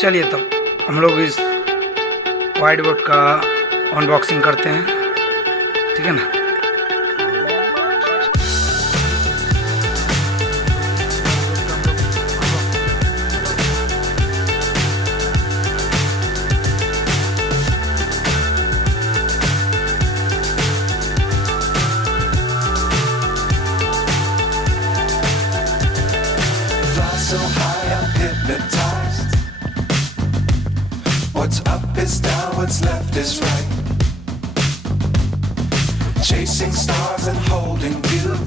चलिए तब हम लोग इस वाइट बोर्ड का अनबॉक्सिंग करते हैं, ठीक है ना। So high I'm hypnotized. What's up is down, what's left is right. Chasing stars and holding you.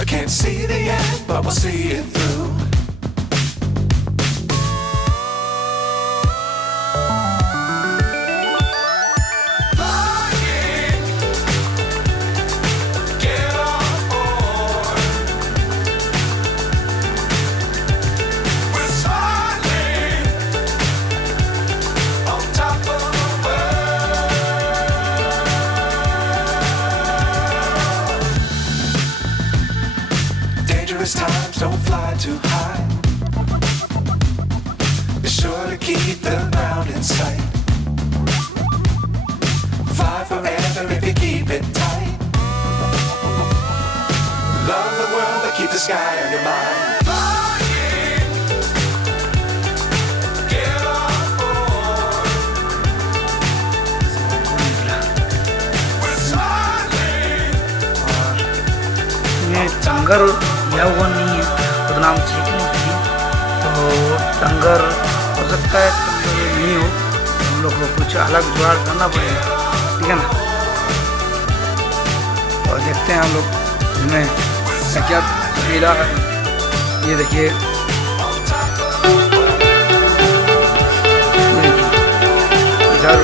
I can't see the end, but we'll see it through. Dangerous times, don't fly too high. Be sure to keep the ground in sight. Fly forever if you keep it tight. Love the world, but keep the sky on your mind. Get on board. We're smiling. ये टंगर या हुआ नहीं है, उतना हम चेक नहीं किए, तो टंगर हो सकता है, टंगर नहीं हो, हम लोग को कुछ अलग जुगाड़ करना पड़ेगा, ठीक है ना। और देखते हैं हम लोग इसमें क्या मिला है। ये देखिए, इधर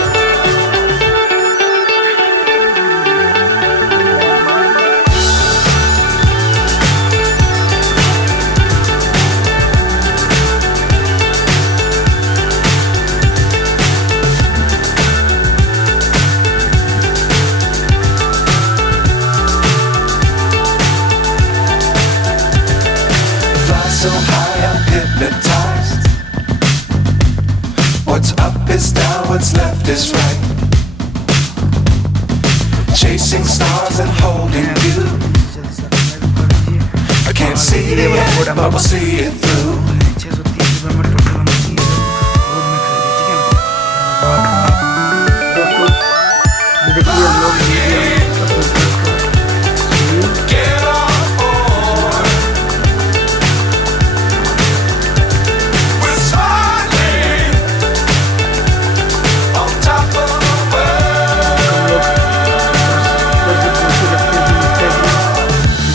So high I'm hypnotized. What's up is down, what's left is right. Chasing stars and holding you. I can't see the end, but we'll see it through.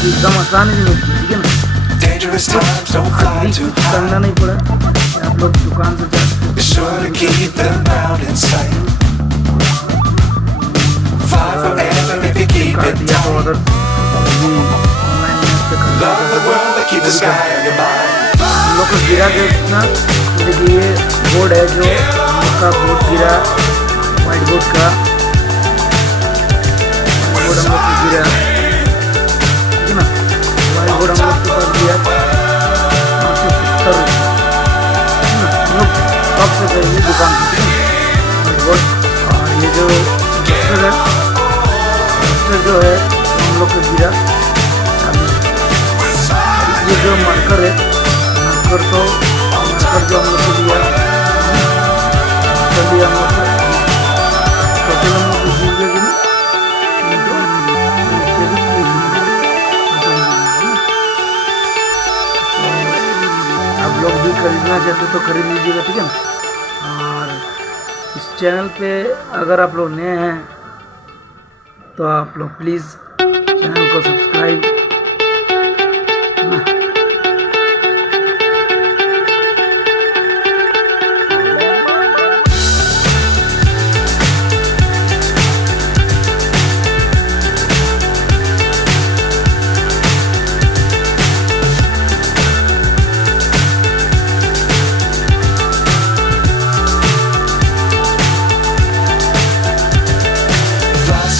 एकदम आसान ही मिलती है, ठीक है ना। Dangerous times, don't fly too करना high. नहीं पड़ा, आप लोग दुकान से Be sure to keep the ground in sight. Fly forever if you keep कर it दिया तो tight. उधर ऑनलाइन में पे कर Love the world, but keep the sky on your mind. हम लोग को गिरा के ना, देखिए ये बोर्ड है, जो हम लोग का बोर्ड गिरा, वाइट बोर्ड का बोर्ड हम लोग को गिरा, ठीक है ना। वाइट बोर्ड हम लोग के पास दिया 970 हम लोग कब से करेंगे दुकान से, ठीक है। वाइट बोर्ड और ये जो रजिस्टर है, रजिस्टर जो है हम लोग को गिरा। ये जो मार्कर है, मार्कर जो हम लोग को दिया, हम लोग को टोटल हम लोग को गिर गया कि नहीं। आप लोग भी खरीदना चाहते तो खरीद लीजिएगा, ठीक है ना। और इस चैनल पे अगर आप लोग नए हैं तो आप लोग प्लीज़ चैनल को subscribe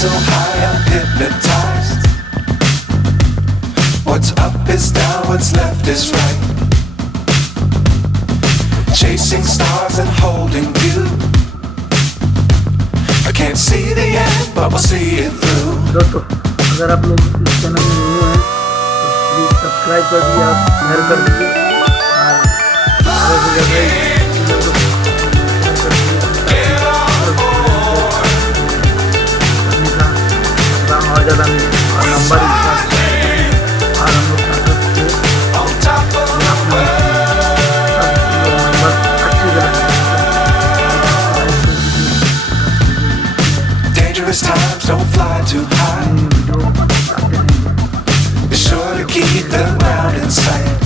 So high I'm hypnotized. What's up is down, what's left is right. chasing stars and holding you. I can't see the end, but we'll see it through. दोस्तों अगर आप लोग इस चैनल में न्यू हैं तो प्लीज़ सब्सक्राइब कर दीजिए, आप शेयर कर दीजिए और ज़्यादा से ज़्यादा और ज़्यादा और नंबर और हम लोग Dangerous times don't fly too high. Be sure to keep the ground in sight.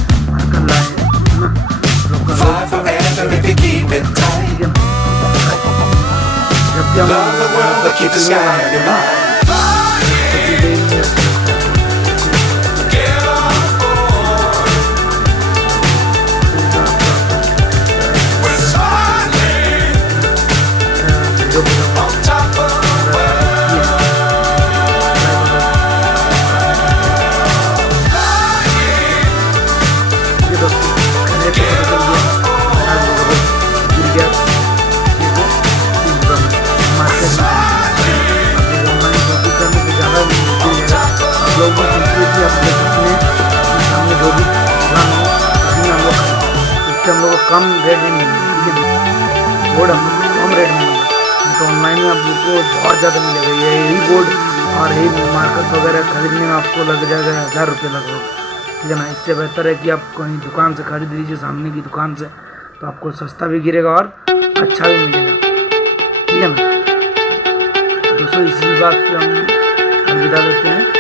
Fly forever if you keep it tight. Love the world but keep the sky on your mind. Get on board. We're smiling on top of the world. हम लोग को कम रेट में मिलेगा, बोर्ड हम लोग को कम रेट में मिलेगा, तो ऑनलाइन में आप लोग को बहुत ज़्यादा मिलेगा। यही बोर्ड और यही मार्केट वगैरह खरीदने में आपको लग जाएगा 1000 रुपये लगभग, ठीक है ना। इससे बेहतर है कि आप कहीं दुकान से खरीद लीजिए, सामने की दुकान से, तो आपको सस्ता भी गिरेगा और अच्छा भी मिलेगा, ठीक है ना। दोस्तों इसी बात पे हम अलविदा देते हैं।